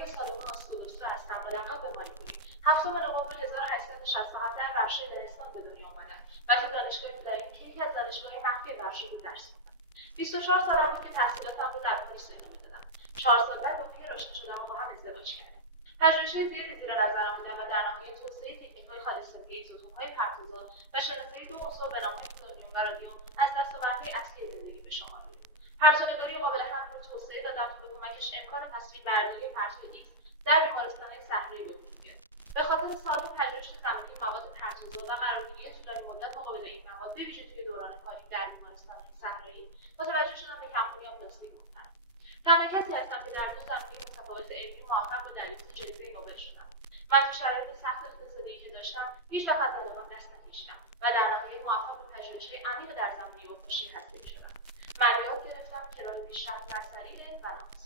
بیماری سالمون آسکولوسو هستم و لقب بماریپولی. 7 نوامبر 1867 در ورشای لهستان به دنیا آمدم و تو دانشگاه فلارین که یکی از دانشگاه‌های مخفی ورشای بود درس خوندم. 24 سالم بود که تحصیلاتم رو در پاریس ادامه دادم. 4 سال بعد با پیر آشنا شدم و با هم ازدواج کردیم. پژوهش‌های زیادی زیر نظرم بوده و در نهایت توسعه تکنیک‌های خالی‌سازی ایزوتوپ‌های پرتوزات و شناسایی دو عنصر به نام‌های پولونیوم و رادیوم از دستاوردهای اصلی زندگی به شمار می‌رود. پرتونگاری قابل حمل رو توسعه دادم تا به کمکش امکان تصویربرداری پرتو ایکس در بیمارستان‌های صحرایی به وجود بیاد. به خاطر سال‌ها پژوهش زمانی مواد پرتوزات و قرارگیری طولانی مدت مقابل این مواد به ویژه توی دوران کاری در بیمارستان‌های صحرایی متوجه شدم به کمبودی پلاستیک مبتلا. تنها کسی هستم که در دو زمینه متفاوت علمی موفق به دریافت جایزه نوبل شدم. من تو شرایط سخت اقتصادی که داشتم هیچ وقت از علاقه‌ام دست نکشیدم و در نهایت موفق به پژوهش‌های عمیق در زمینه هوشی هسته‌ای شدم. من یاد گرفتم که راه پیشرفت بر سریع و نامسون.